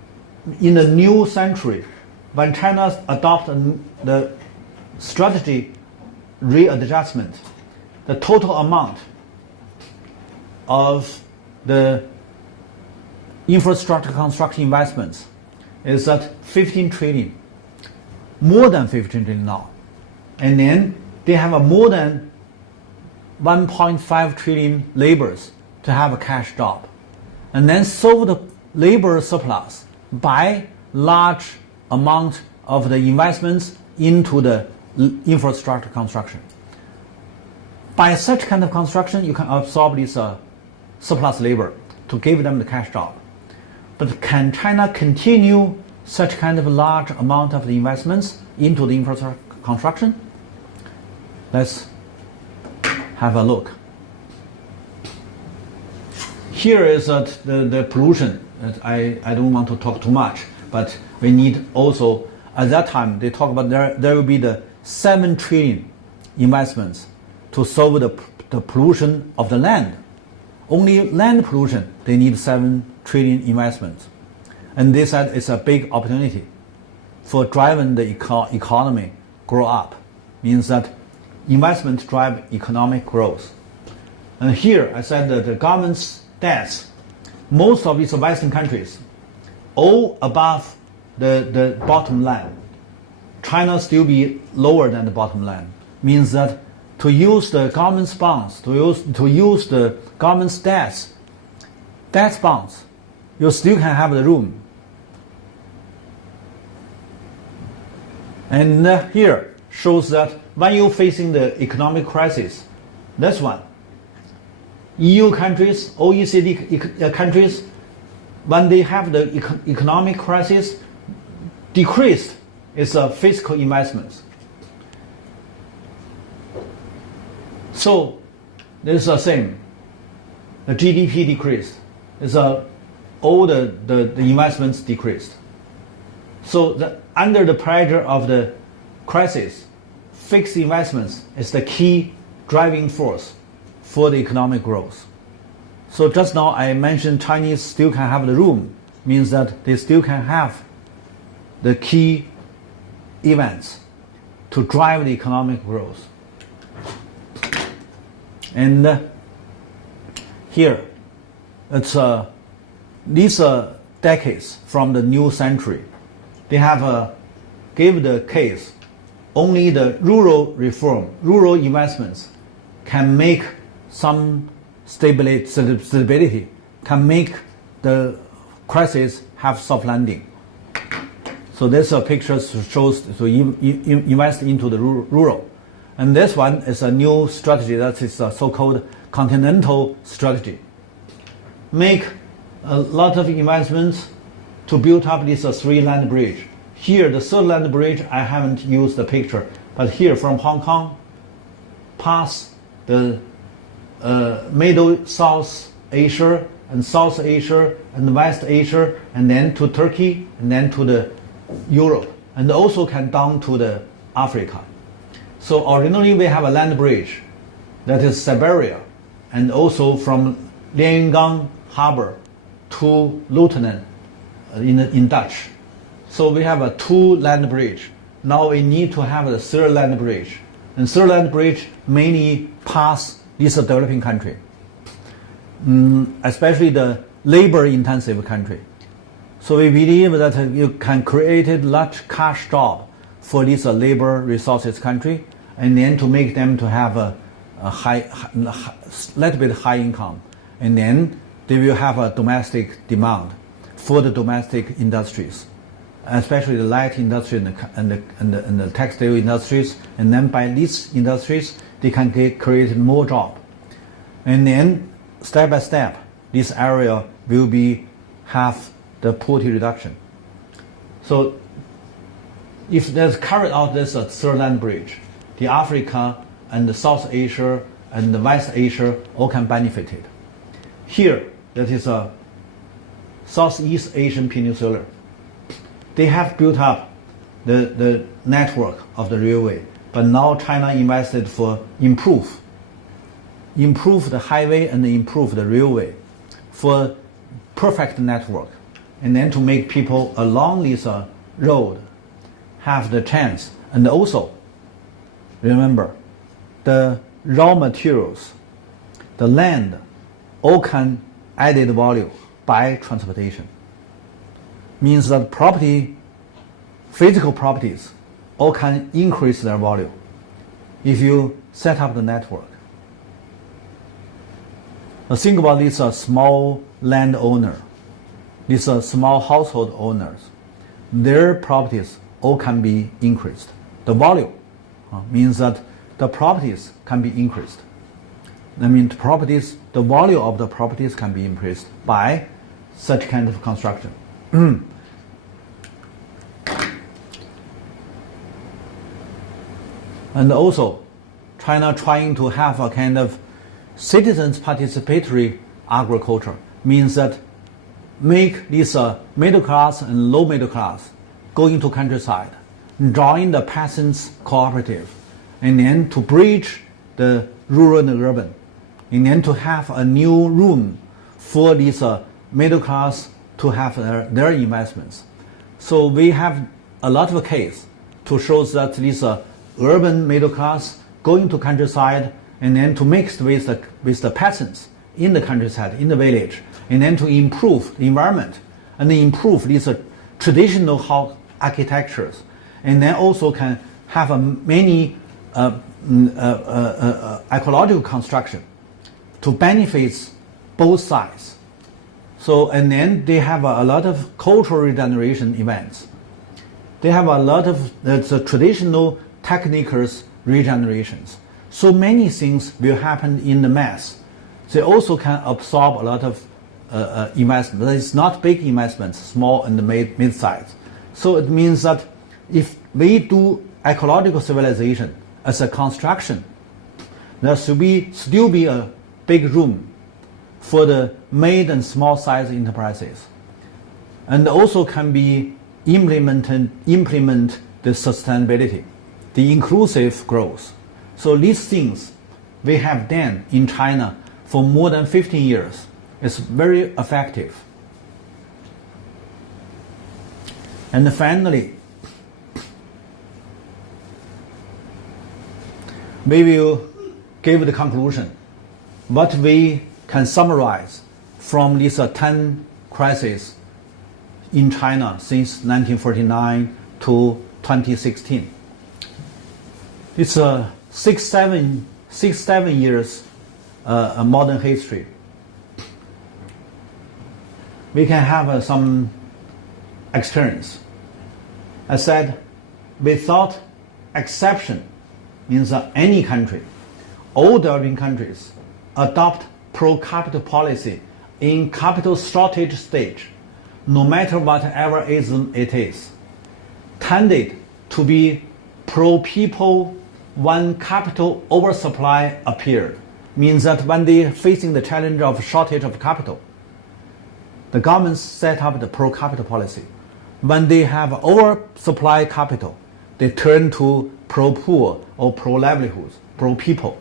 in the new century, when China adopted the strategy readjustment, the total amount of the infrastructure construction investments is at 15 trillion, more than 15 trillion now. And then they have more than 1.5 trillion laborers to have a cash job. And then solve the labor surplus by large amount of the investments into the infrastructure construction. By such kind of construction, you can absorb this surplus labor to give them the cash job. But can China continue such kind of large amount of the investments into the infrastructure construction? Let's have a look. Here is the pollution. I don't want to talk too much, but we need also, at that time, they talk about there will be the 7 trillion investments to solve the pollution of the land. Only land pollution, they need 7 trillion investments. And they said it's a big opportunity for driving the economy grow up. Means that investment drive economic growth. And here I said that the government's debts, most of these Western countries, all above the bottom line. China still be lower than the bottom line. Means that to use the government's bonds, to use the government's debt bonds, you still can have the room. And here shows that when you're facing the economic crisis, this one, EU countries, OECD countries, when they have the economic crisis, decreased its fiscal investments. So this is the same. The GDP decreased. It's all the investments decreased. So under the pressure of the crisis, fixed investments is the key driving force for the economic growth. So just now I mentioned Chinese still can have the room, means that they still can have the key events to drive the economic growth. And here, it's these decades from the new century, they have gave the case only the rural reform, rural investments can make some stability, can make the crisis have soft landing. So this picture shows to invest into the rural. And this one is a new strategy that is a so-called continental strategy. Make a lot of investments to build up this three land bridge. Here, the third land bridge, I haven't used the picture, but here from Hong Kong, past the Middle South Asia and South Asia and West Asia, and then to Turkey, and then to the Europe, and also can down to the Africa. So originally we have a land bridge that is Siberia, and also from Lianyungang Harbor to Luton in Dutch. So we have a two land bridge. Now we need to have a third land bridge. And third land bridge mainly pass this developing country, especially the labor-intensive country. So we believe that you can create a large cash job for this labor resources country, and then to make them to have a little bit high income, and then they will have a domestic demand for the domestic industries, especially the light industry and the textile industries, and then by these industries they can create more job, and then step by step this area will be have the poverty reduction. So if there's carried out this third land bridge, the Africa and the South Asia and the West Asia all can benefit it. Here, that is a Southeast Asian Peninsula. They have built up the network of the railway, but now China invested for improve the highway and improve the railway for perfect network, and then to make people along this road have the chance. And also, remember, the raw materials, the land, all can added value by transportation. Means that property, physical properties, all can increase their value if you set up the network. Now think about this small landowner, these small household owners. Their properties all can be increased. The value means that the properties can be increased. I mean, the value of the properties can be increased by such kind of construction. And also, China trying to have a kind of citizens participatory agriculture, means that make this middle class and low middle class go into countryside, join the peasants cooperative, and then to bridge the rural and the urban, and then to have a new room for this middle class to have their investments. So we have a lot of case to show that this urban middle class going to countryside, and then to mix with the peasants in the countryside, in the village, and then to improve the environment and improve these traditional house architectures, and then also can have many ecological construction to benefit both sides. So, and then they have a lot of cultural regeneration events. they have a lot of the traditional technicals regenerations. So many things will happen in the mass. They also can absorb a lot of investment. It's not big investments, small and mid-size. So it means that if we do ecological civilization as a construction, there should still be a big room for the mid and small size enterprises, and also can be implement the sustainability, the inclusive growth. So these things we have done in China for more than 15 years. It's very effective. And finally, we will give the conclusion. What we can summarize from these 10 crises in China since 1949 to 2016. It's a 6-7 years modern history. We can have some experience. I said, without exception, means that any country, all developing countries, adopt pro capita policy in capital shortage stage, no matter whatever ism it is, tended to be pro people when capital oversupply appeared. Means that when they facing the challenge of shortage of capital, the government set up the pro capita policy. When they have oversupply capital, they turn to pro poor or pro livelihoods, pro people.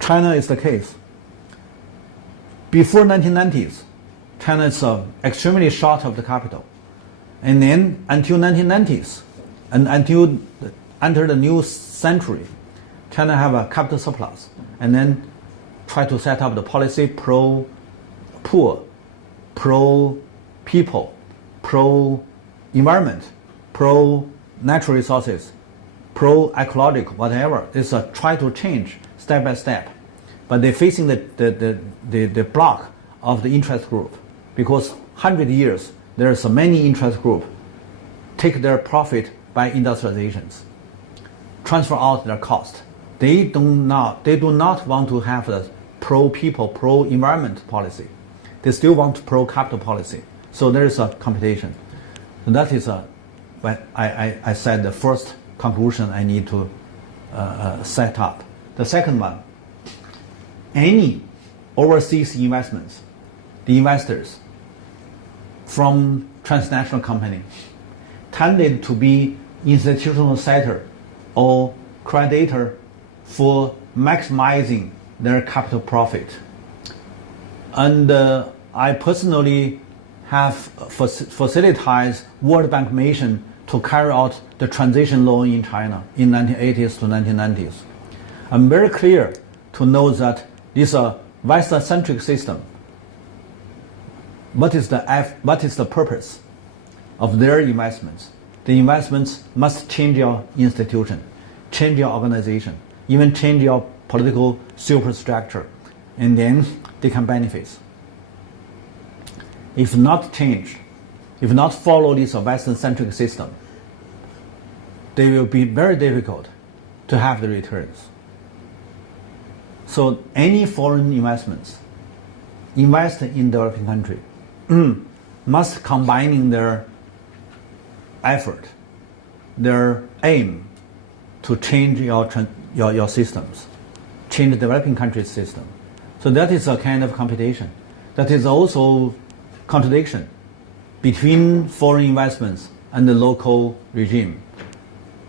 China is the case. Before 1990s, China is extremely short of the capital. And then until 1990s, and until enter the new century, China have a capital surplus, and then try to set up the policy pro poor, pro people, pro environment, pro natural resources, pro ecological, whatever. It's a try to change step by step, but they're facing the block of the interest group, because 100 years there's many interest group take their profit by industrializations, transfer out their cost. They do not want to have the pro people, pro environment policy. They still want pro capital policy. So there is a competition. And that is when I said the first conclusion I need to set up. The second one, any overseas investments, the investors from transnational company tended to be institutional setter or creditor for maximizing their capital profit. And I personally have facilitated World Bank mission to carry out the transition loan in China in 1980s to 1990s. I'm very clear to know that this Western-centric system, what is the purpose of their investments? The investments must change your institution, change your organization, even change your political superstructure, and then they can benefit. If not change, if not follow this Western-centric system, they will be very difficult to have the returns. So any foreign investments invest in developing country must combining their effort, their aim to change your systems, change the developing country's system. So that is a kind of competition. That is also contradiction between foreign investments and the local regime.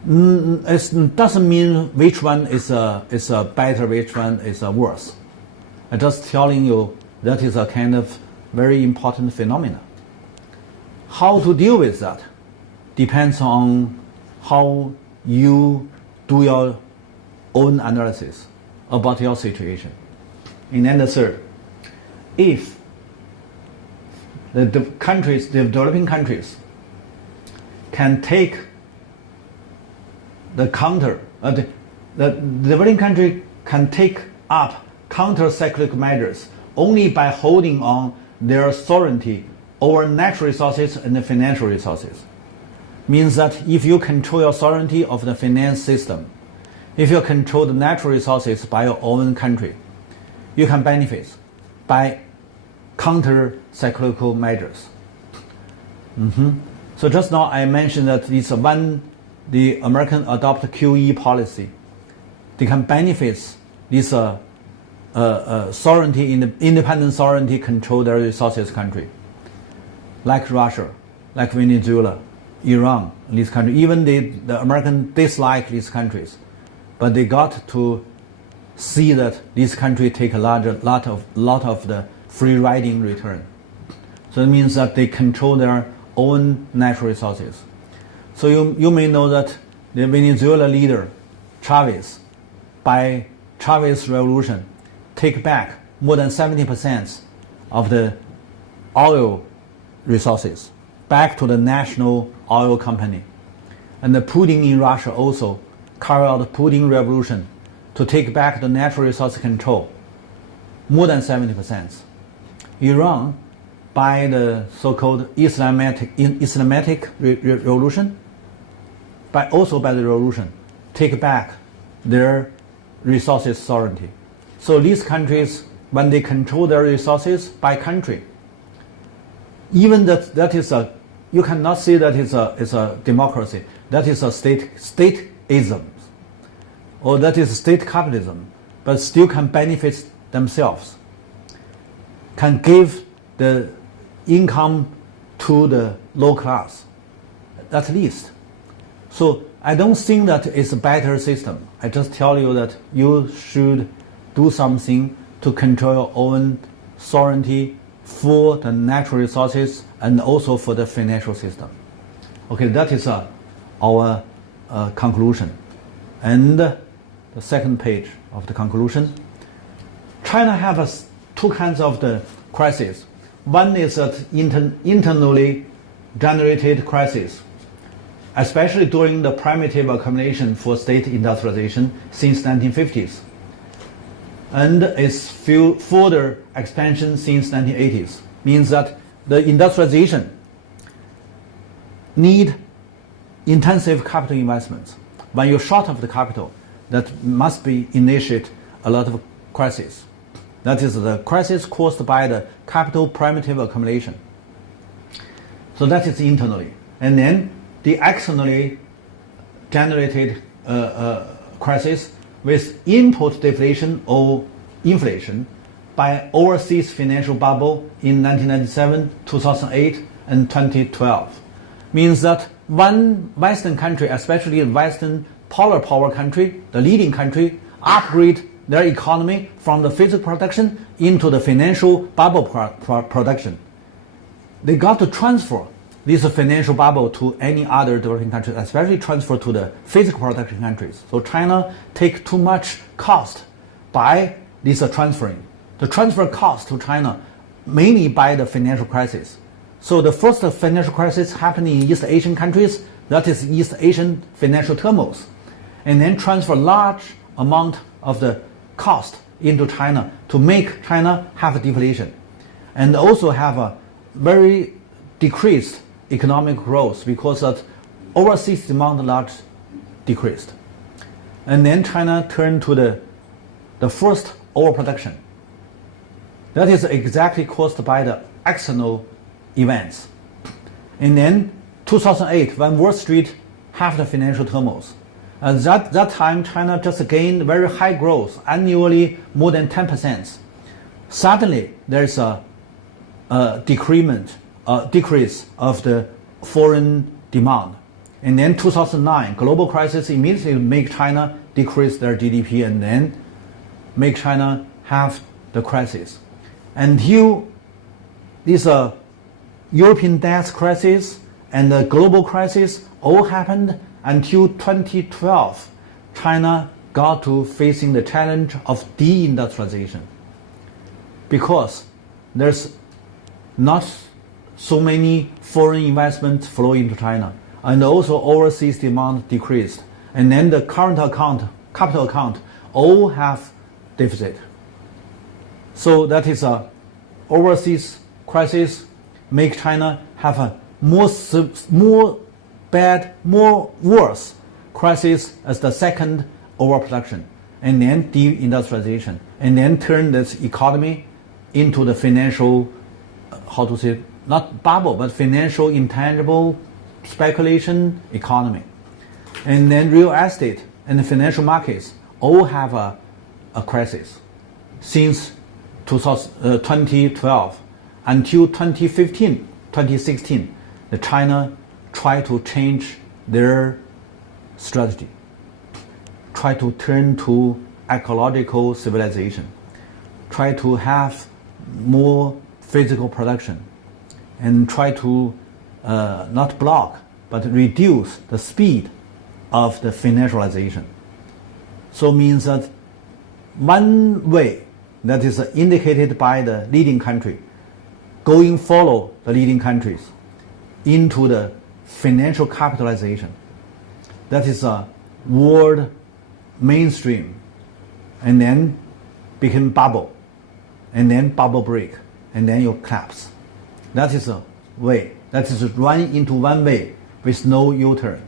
It doesn't mean which one is better, which one is worse. I'm just telling you that is a kind of very important phenomenon. How to deal with that depends on how you do your own analysis about your situation. And then the third, if the developing countries can take the developing country can take up counter-cyclical measures only by holding on their sovereignty over natural resources and the financial resources. Means that if you control your sovereignty of the finance system, if you control the natural resources by your own country, you can benefit by counter-cyclical measures. So just now I mentioned that it's when the American adopt QE policy, they can benefit this sovereignty, independent sovereignty control their resources country, like Russia, like Venezuela, Iran, these countries. Even the American dislike these countries, but they got to see that these countries take a lot of the free riding return. So it means that they control their own natural resources. So you may know that the Venezuela leader, Chavez, by Chavez revolution, take back more than 70% of the oil resources back to the national oil company. And the Putin in Russia also carried out the Putin revolution to take back the natural resource control, more than 70%. Iran, by the so-called Islamic revolution, also by the revolution, take back their resources sovereignty. So these countries, when they control their resources by country, even that is a, you cannot say that it's a democracy. That is a stateism, or that is state capitalism, but still can benefit themselves, can give the income to the low class, at least. So I don't think that it's a better system. I just tell you that you should do something to control your own sovereignty for the natural resources and also for the financial system. Okay, that is our conclusion. And the second page of the conclusion. China has two kinds of the crises. One is that internally generated crisis, especially during the primitive accumulation for state industrialization since 1950s, and its further expansion since 1980s, means that the industrialization need intensive capital investments. When you're short of the capital, that must be initiate a lot of crises. That is the crisis caused by the capital primitive accumulation. So that is internally. And then the externally generated crisis with input deflation or inflation by overseas financial bubble in 1997, 2008, and 2012. Means that one Western country, especially the Western power country, the leading country, upgrade their economy from the physical production into the financial bubble production. They got to transfer this financial bubble to any other developing countries, especially transfer to the physical production countries. So China take too much cost by this transferring. The transfer cost to China mainly by the financial crisis. So the first financial crisis happened in East Asian countries, that is East Asian financial turmoil, and then transfer large amount of the cost into China to make China have a deflation and also have a very decreased economic growth because of overseas demand large decreased. And then China turned to the first overproduction. That is exactly caused by the external events. And then 2008, when Wall Street had the financial turmoil, at that time China just gained very high growth, annually more than 10%. Suddenly there's a decrease of the foreign demand. And then 2009, global crisis immediately make China decrease their GDP and then make China have the crisis. Until this European debt crisis and the global crisis all happened until 2012, China got to facing the challenge of deindustrialization because there's not so many foreign investments flow into China, and also overseas demand decreased, and then the current account, capital account, all have deficit. So that is a overseas crisis make China have a more bad, more worse crisis as the second overproduction, and then deindustrialization, and then turn this economy into the financial, how to say, not bubble, but financial intangible speculation economy. And then real estate and the financial markets all have a crisis since 2012 until 2015, 2016. The China tried to change their strategy, try to turn to ecological civilization, try to have more physical production, and try to not block but reduce the speed of the financialization. So means that one way that is indicated by the leading country going follow the leading countries into the financial capitalization. That is a world mainstream, and then become bubble, and then bubble break, and then you collapse. That is a way. That is running into one way with no U-turn.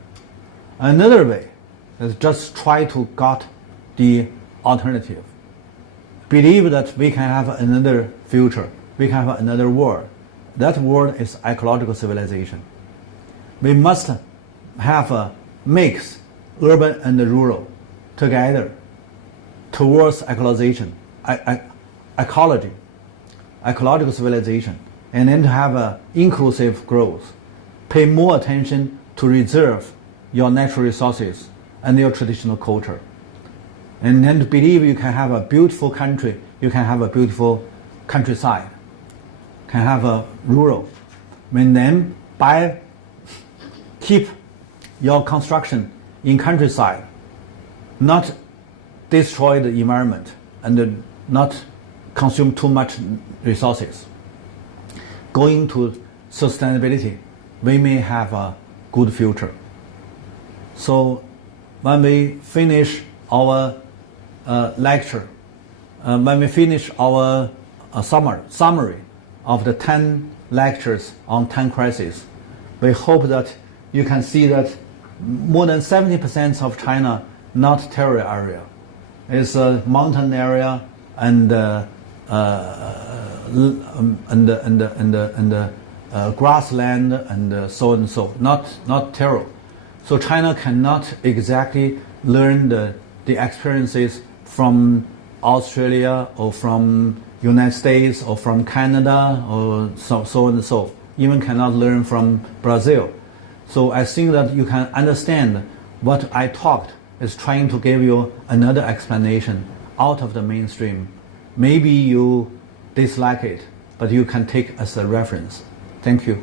Another way is just try to got the alternative. Believe that we can have another future. We can have another world. That world is ecological civilization. We must have a mix, urban and rural, together towards ecologization, ecology, ecological civilization, and then to have a inclusive growth. Pay more attention to reserve your natural resources and your traditional culture. And then to believe you can have a beautiful country, you can have a beautiful countryside, can have a rural. And then by keep your construction in countryside, not destroy the environment and not consume too much resources. Going to sustainability, we may have a good future. So when we finish our lecture, when we finish our summary of the 10 lectures on 10 crises, we hope that you can see that more than 70% of China not terror area. It's a mountain area and grassland and so and so, not terror. So China cannot exactly learn the experiences from Australia or from United States or from Canada or so and so. Even cannot learn from Brazil. So I think that you can understand what I talked is trying to give you another explanation out of the mainstream. Maybe you dislike it, but you can take as a reference. Thank you.